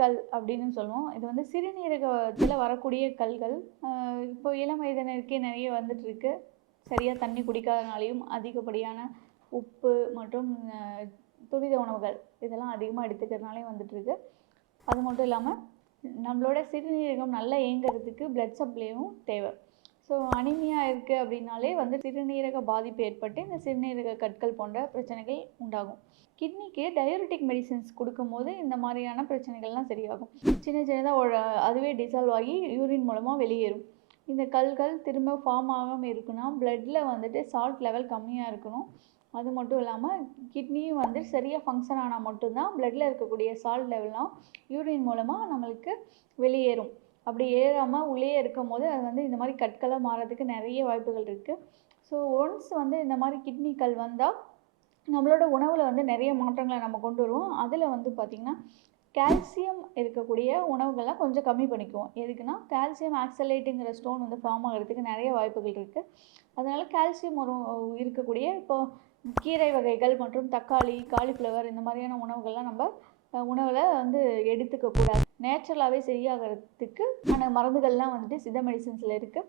கல் அப்படின்னு சொல்லுவோம். இது வந்து சிறுநீரகத்தில் வரக்கூடிய கல்கள். இப்போ இளம் வயதினருக்கே நிறைய வந்துட்டு இருக்கு. சரியா தண்ணி குடிக்காதனாலையும் அதிகப்படியான உப்பு மற்றும் துரித உணவுகள் இதெல்லாம் அதிகமாக எடுத்துக்கிறதுனாலையும் வந்துட்டு இருக்கு. அது மட்டும் இல்லாமல் நம்மளோட சிறுநீரகம் நல்லா இயங்குறதுக்கு பிளட் சப்ளையும் தேவை. ஸோ அனிமியா இருக்குது அப்படின்னாலே வந்து சிறுநீரக பாதிப்பு ஏற்பட்டு இந்த சிறுநீரக கற்கள் போன்ற பிரச்சனைகள் உண்டாகும். கிட்னிக்கு டயபெட்டிக் மெடிசின்ஸ் கொடுக்கும்போது இந்த மாதிரியான பிரச்சனைகள்லாம் சரியாகும். சின்ன சின்னதாக அதுவே டிசால்வ் ஆகி யூரின் மூலமாக வெளியேறும். இந்த கல்கள் திரும்ப ஃபார்ம் ஆகாமல் இருக்குன்னா பிளட்டில் வந்துட்டு சால்ட் லெவல் கம்மியாக இருக்கணும். அது மட்டும் இல்லாமல் கிட்னியும் வந்து சரியாக ஃபங்க்ஷன் ஆனால் மட்டும்தான் பிளட்டில் இருக்கக்கூடிய சால்ட் லெவல்லாம் யூரின் மூலமாக நம்மளுக்கு வெளியேறும். அப்படி ஏறாமல் உள்ளே இருக்கும் போது அது வந்து இந்த மாதிரி கற்களாக மாறதுக்கு நிறைய வாய்ப்புகள் இருக்குது. ஸோ ஒன்ஸ் வந்து இந்த மாதிரி கிட்னி கல் வந்தால் நம்மளோட உணவில் வந்து நிறைய மாற்றங்களை நம்ம கொண்டு வருவோம். அதில் வந்து பார்த்திங்கன்னா கால்சியம் இருக்கக்கூடிய உணவுகள்லாம் கொஞ்சம் கம்மி பண்ணிக்குவோம். எதுக்குன்னா கால்சியம் ஆக்சலேட்டுங்கிற ஸ்டோன் வந்து ஃபார்ம் ஆகிறதுக்கு நிறைய வாய்ப்புகள் இருக்குது. அதனால் கால்சியம் இருக்கக்கூடிய இப்போ கீரை வகைகள் மற்றும் தக்காளி, காலிஃப்ளவர் இந்த மாதிரியான உணவுகள்லாம் நம்ம உணவில் வந்து எடுத்துக்கக்கூடாது. நேச்சுரலாகவே சரியாகிறதுக்கு மருந்துகள்லாம் வந்துட்டு சித்த மெடிசன்ஸில் இருக்குது.